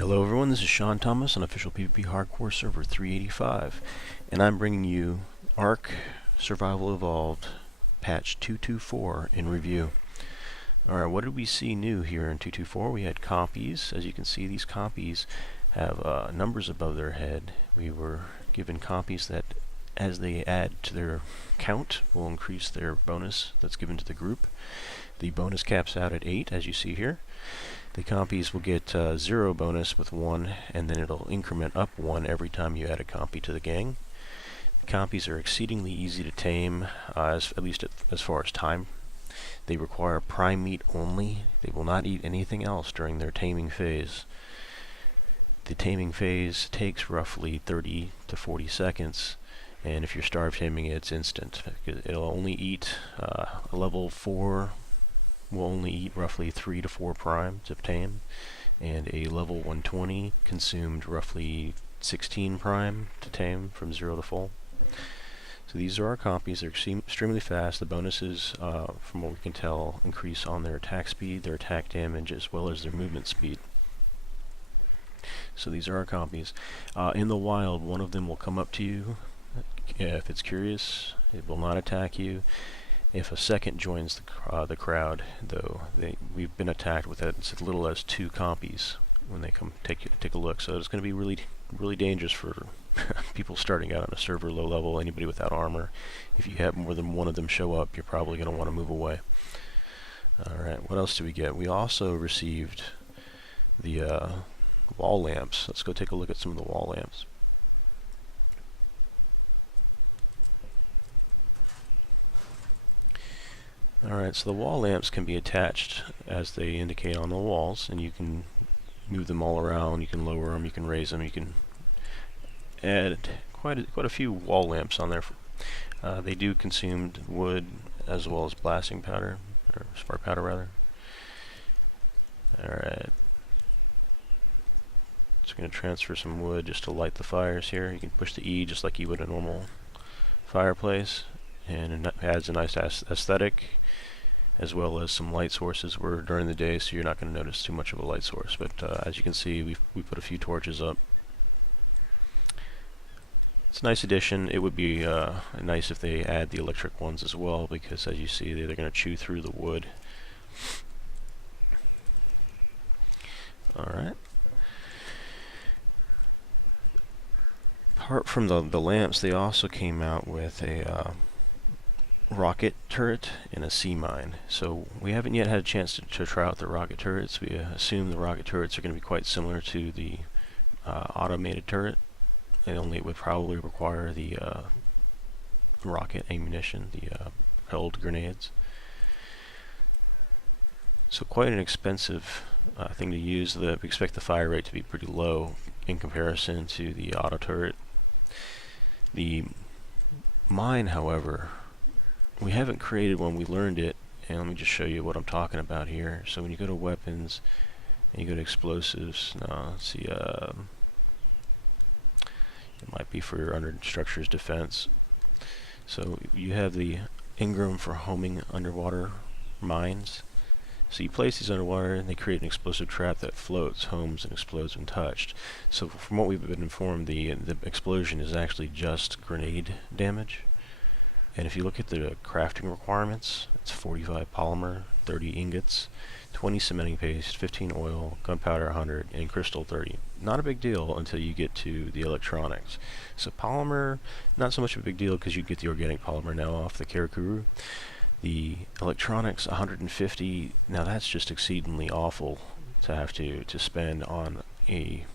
Hello everyone, this is Sean Thomas on official PvP Hardcore server 385, and I'm bringing you ARK Survival Evolved patch 224 in review. Alright, what did we see new here in 224? We had compies. As you can see, these compies have numbers above their head. We were given compies that, as they add to their count, will increase their bonus that's given to the group. The bonus caps out at 8, as you see here. The compies will get 0 bonus with 1, and then it'll increment up 1 every time you add a compy to the gang. The compies are exceedingly easy to tame, at least as far as time. They require prime meat only. They will not eat anything else during their taming phase. The taming phase takes roughly 30 to 40 seconds, and if you're starve taming it, it's instant. It'll only eat a level 4 will only eat roughly 3 to 4 prime to tame, and a level 120 consumed roughly 16 prime to tame from 0 to full. So these are our compies. They're extremely fast. The bonuses, from what we can tell, increase on their attack speed, their attack damage, as well as their movement speed. So these are our compies. In the wild, one of them will come up to you. If it's curious, it will not attack you. If a second joins the crowd, though, we've been attacked with as little as 2 compies when they come take a look. So it's going to be really dangerous for people starting out on a server low level, anybody without armor. If you have more than one of them show up, you're probably going to want to move away. Alright, what else do we get? We also received the wall lamps. Let's go take a look at some of the wall lamps. Alright, so the wall lamps can be attached as they indicate on the walls, and you can move them all around, you can lower them, you can raise them, you can add quite a few wall lamps on there. They do consume wood as well as blasting powder, or spark powder rather. Alright. Just going to transfer some wood just to light the fires here. You can push the E just like you would a normal fireplace, and it adds a nice aesthetic, as well as some light sources. We're during the day, so you're not going to notice too much of a light source, but as you can see, we put a few torches up. It's a nice addition. It would be nice if they add the electric ones as well, because as you see, they're going to chew through the wood. Alright. Apart from the lamps, they also came out with a rocket turret and a sea mine. So we haven't yet had a chance to try out the rocket turrets. We assume the rocket turrets are going to be quite similar to the automated turret. Only it would probably require the rocket ammunition, the propelled grenades. So quite an expensive thing to use. We expect the fire rate to be pretty low in comparison to the auto turret. The mine, however, we haven't created one. We learned it, and let me just show you what I'm talking about here. So when you go to weapons and you go to explosives, let's see, it might be for under structures defense. So you have the Ingram for homing underwater mines. So you place these underwater, and they create an explosive trap that floats, homes, and explodes when touched. So from what we've been informed, the explosion is actually just grenade damage. And if you look at the crafting requirements, it's 45 polymer, 30 ingots, 20 cementing paste, 15 oil, gunpowder 100, and crystal 30. Not a big deal until you get to the electronics. So polymer, not so much of a big deal because you get the organic polymer now off the Karakuru. The electronics, 150, now that's just exceedingly awful to have to spend on a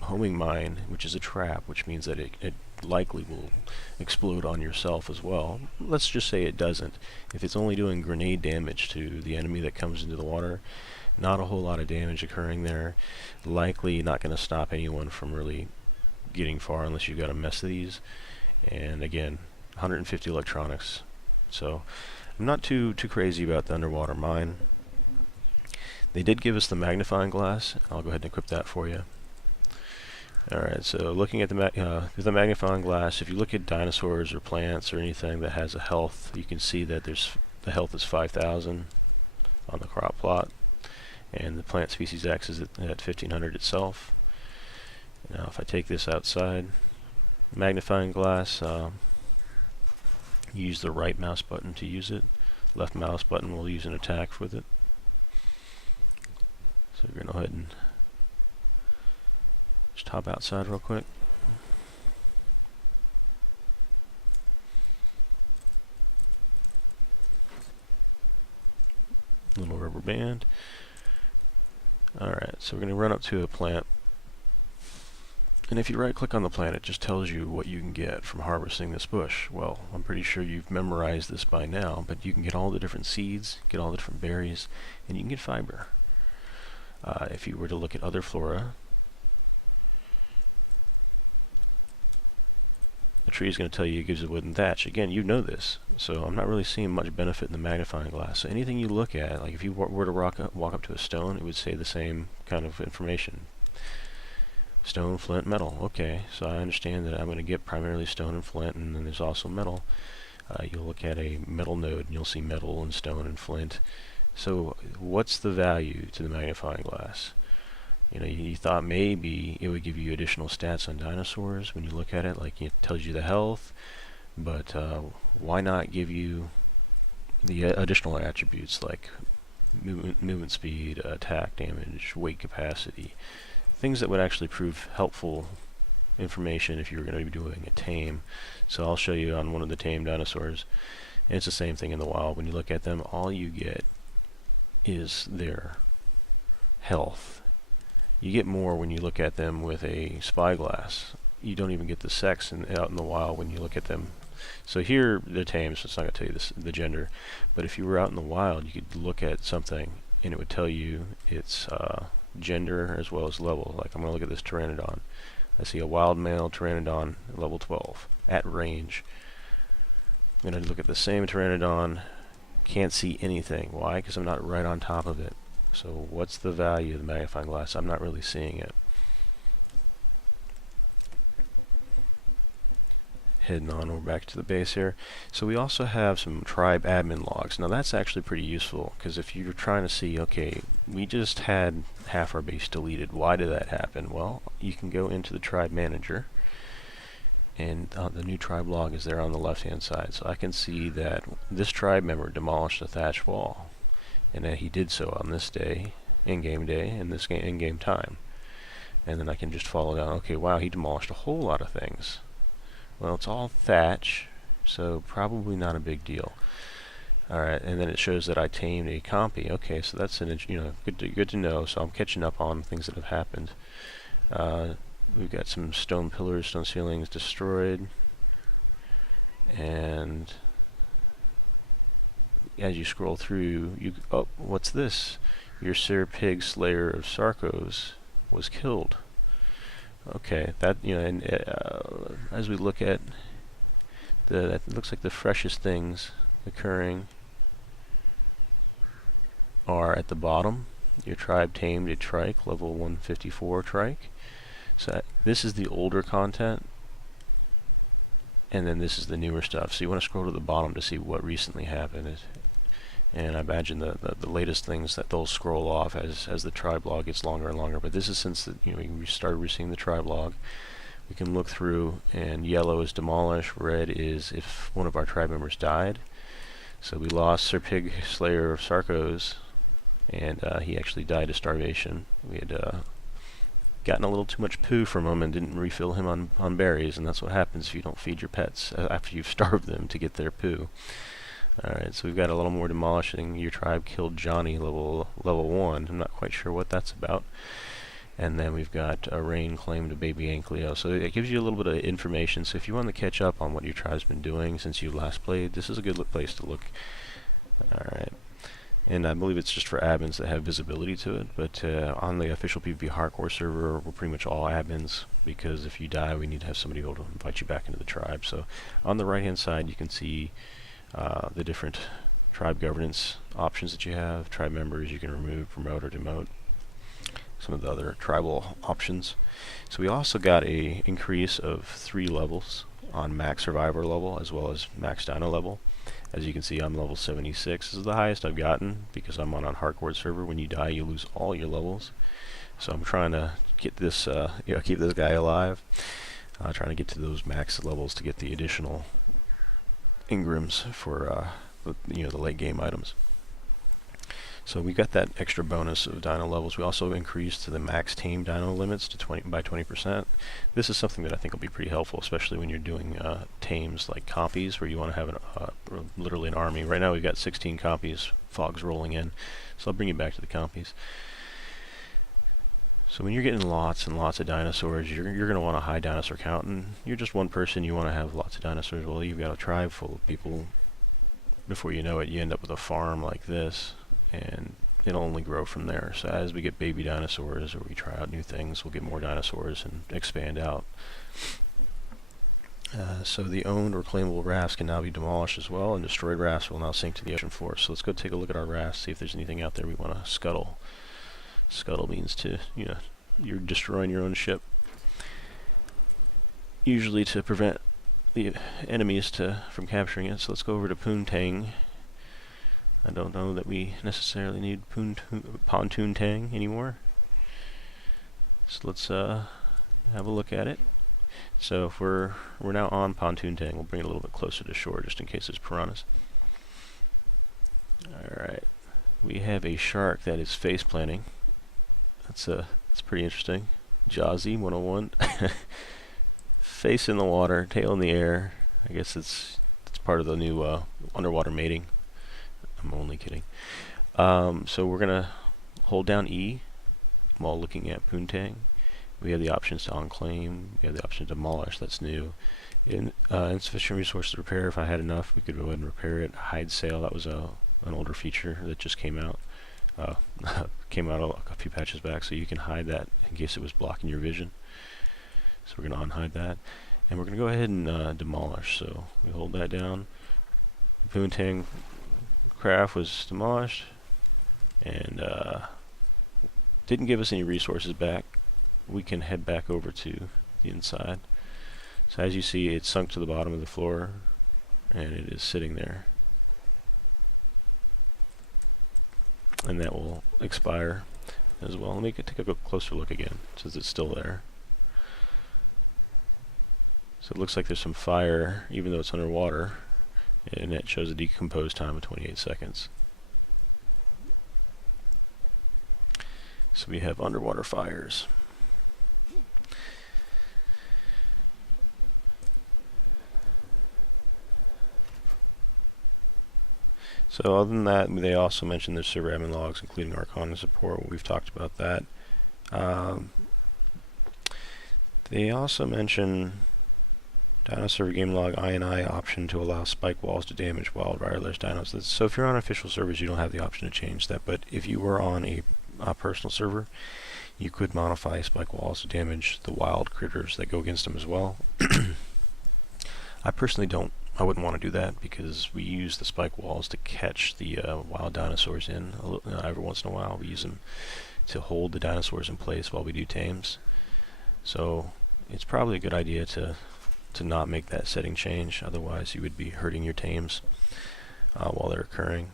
homing mine, which is a trap, which means that it likely will explode on yourself as well. Let's just say it doesn't. If it's only doing grenade damage to the enemy that comes into the water, not a whole lot of damage occurring there. Likely not going to stop anyone from really getting far unless you've got a mess of these. And again, 150 electronics. So I'm not too crazy about the underwater mine. They did give us the magnifying glass. I'll go ahead and equip that for you. Alright, so looking at the magnifying glass, if you look at dinosaurs or plants or anything that has a health, you can see that the health is 5,000 on the crop plot. and the plant species X is at 1500 itself. Now if I take this outside, magnifying glass, use the right mouse button to use it. Left mouse button will use an attack with it. So we're going to go ahead and just hop outside real quick. Little rubber band. Alright, so we're going to run up to a plant. And if you right click on the plant, it just tells you what you can get from harvesting this bush. Well, I'm pretty sure you've memorized this by now, but you can get all the different seeds, get all the different berries, and you can get fiber. If you were to look at other flora, the tree is going to tell you it gives a wooden thatch. Again, you know this, so I'm not really seeing much benefit in the magnifying glass. So anything you look at, like if you were to walk up to a stone, it would say the same kind of information. Stone, flint, metal. Okay, so I understand that I'm going to get primarily stone and flint, and then there's also metal. You'll look at a metal node, and you'll see metal and stone and flint. So what's the value to the magnifying glass? You know, you thought maybe it would give you additional stats on dinosaurs when you look at it, like it tells you the health, but why not give you the additional attributes like movement speed, attack damage, weight capacity, things that would actually prove helpful information if you were going to be doing a tame. So I'll show you on one of the tame dinosaurs, and it's the same thing in the wild. When you look at them, all you get is their health. You get more when you look at them with a spyglass. You don't even get the sex out in the wild when you look at them. So here they're tame, so it's not going to tell you the gender. But if you were out in the wild, you could look at something and it would tell you its gender as well as level. Like I'm going to look at this pteranodon. I see a wild male pteranodon level 12 at range. I'm going to look at the same pteranodon. Can't see anything. Why? Because I'm not right on top of it. So what's the value of the magnifying glass? I'm not really seeing it. Heading on over back to the base here. So we also have some tribe admin logs. Now that's actually pretty useful, because if you're trying to see, okay, we just had half our base deleted. Why did that happen? Well, you can go into the tribe manager, and the new tribe log is there on the left hand side. So I can see that this tribe member demolished a thatch wall, and that he did so on this day, in-game day, and this in-game time. And then I can just follow down, okay, wow, he demolished a whole lot of things. Well, it's all thatch, so probably not a big deal. Alright, and then it shows that I tamed a Compy. Okay, so that's good to know. So I'm catching up on things that have happened. We've got some stone pillars, stone ceilings destroyed, and as you scroll through, what's this? Your Sir Pig Slayer of Sarcos was killed. Okay, that, and as we look at that looks like the freshest things occurring are at the bottom. Your tribe tamed a trike, level 154 trike. So this is the older content, and then this is the newer stuff. So you want to scroll to the bottom to see what recently happened. And I imagine the latest things that they'll scroll off as the tribe log gets longer and longer. But this is since we started receiving the tribe log. We can look through, and yellow is demolished, red is if one of our tribe members died. So we lost Sir Pig Slayer of Sarcos, and he actually died of starvation. We had gotten a little too much poo from him and didn't refill him on berries, and that's what happens if you don't feed your pets after you've starved them to get their poo. Alright, so we've got a little more demolishing. Your tribe killed Johnny, level 1. I'm not quite sure what that's about. And then we've got a rain claimed a baby Ankleo. So it gives you a little bit of information. So if you want to catch up on what your tribe's been doing since you last played, this is a good place to look. Alright. And I believe it's just for admins that have visibility to it. But on the official PvP hardcore server, we're pretty much all admins, because if you die, we need to have somebody able to invite you back into the tribe. So on the right hand side, you can see the different tribe governance options that you have. Tribe members you can remove, promote, or demote. Some of the other tribal options. So we also got a increase of 3 levels on max survivor level as well as max dino level. As you can see, I'm level 76. This is the highest I've gotten because I'm on a hardcore server. When you die, you lose all your levels. So I'm trying to get this, keep this guy alive. Trying to get to those max levels to get the additional engrams for the late game items. So we got that extra bonus of dino levels. We also increased the max tame dino limits to 20%. This is something that I think will be pretty helpful, especially when you're doing tames like Compys, where you want to have literally an army. Right now we've got 16 Compys, fog's rolling in, so I'll bring you back to the Compys. So when you're getting lots and lots of dinosaurs, you're going to want a high dinosaur count, and you're just one person, you want to have lots of dinosaurs. Well, you've got a tribe full of people. Before you know it, you end up with a farm like this, and it'll only grow from there. So as we get baby dinosaurs, or we try out new things, we'll get more dinosaurs and expand out. So the owned or claimable rafts can now be demolished as well, and destroyed rafts will now sink to the ocean floor. So let's go take a look at our rafts, see if there's anything out there we want to scuttle. Scuttle means you're destroying your own ship, usually to prevent the enemies from capturing it. So let's go over to Poontang. I don't know that we necessarily need Pontoon Tang anymore. So let's have a look at it. So if we're now on Pontoon Tang, we'll bring it a little bit closer to shore just in case there's piranhas. Alright, we have a shark that is face planting. That's pretty interesting. Jazzy 101. Face in the water, tail in the air. I guess it's part of the new underwater mating. I'm only kidding. So we're gonna hold down E while looking at Poontang. We have the options to unclaim. We have the option to demolish. That's new. Insufficient resources to repair. If I had enough, we could go ahead and repair it. Hide sail. That was an older feature that just came out. Came out a few patches back, so you can hide that in case it was blocking your vision. So we're going to unhide that, and we're going to go ahead and demolish. So we hold that down. The Poontang craft was demolished, and didn't give us any resources back. We can head back over to the inside. So as you see, it's sunk to the bottom of the floor, and it is sitting there. And that will expire as well. Let me take a closer look again, since it's still there. So it looks like there's some fire, even though it's underwater, and it shows a decomposed time of 28 seconds. So we have underwater fires. So other than that, they also mentioned their server admin logs, including Archon support. We've talked about that. They also mention Dinosaur game log INI option to allow spike walls to damage wild wireless dinos. So if you're on official servers, you don't have the option to change that. But if you were on a personal server, you could modify spike walls to damage the wild critters that go against them as well. I personally I wouldn't want to do that because we use the spike walls to catch the wild dinosaurs in every once in a while. We use them to hold the dinosaurs in place while we do tames. So it's probably a good idea to not make that setting change. Otherwise, you would be hurting your tames while they're occurring.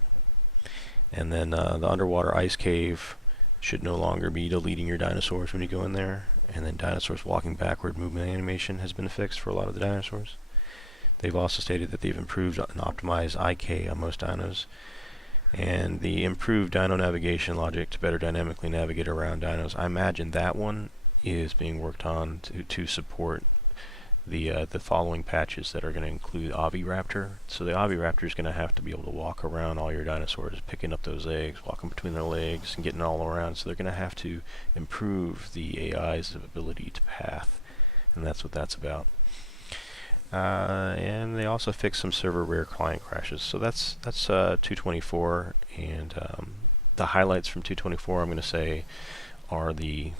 And then the underwater ice cave should no longer be deleting your dinosaurs when you go in there. And then dinosaurs walking backward movement animation has been fixed for a lot of the dinosaurs. They've also stated that they've improved and optimized IK on most dinos, and the improved dino navigation logic to better dynamically navigate around dinos. I imagine that one is being worked on to support the following patches that are going to include Oviraptor. So the Oviraptor is going to have to be able to walk around all your dinosaurs, picking up those eggs, walking between their legs, and getting all around. So they're going to have to improve the AI's ability to path, and that's what that's about. And they also fixed some server rare client crashes. So that's 224, and the highlights from 224 I'm going to say are the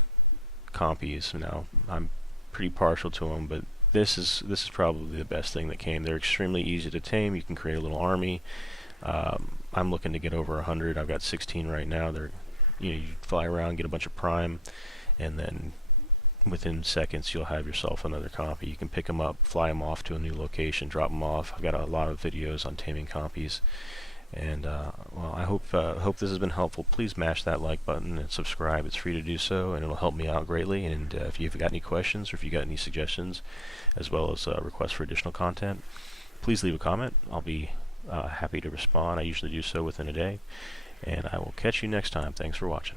Compys. Now I'm pretty partial to them, but this is probably the best thing that came. They're extremely easy to tame. You can create a little army. I'm looking to get over 100. I've got 16 right now. You fly around, get a bunch of prime, and then within seconds you'll have yourself another Compy. You can pick them up, fly them off to a new location, drop them off. I've got a lot of videos on taming Compys. And well, I hope this has been helpful. Please mash that like button and subscribe. It's free to do so, and it'll help me out greatly. And if you've got any questions or if you've got any suggestions, as well as requests for additional content, please leave a comment. I'll be happy to respond. I usually do so within a day. And I will catch you next time. Thanks for watching.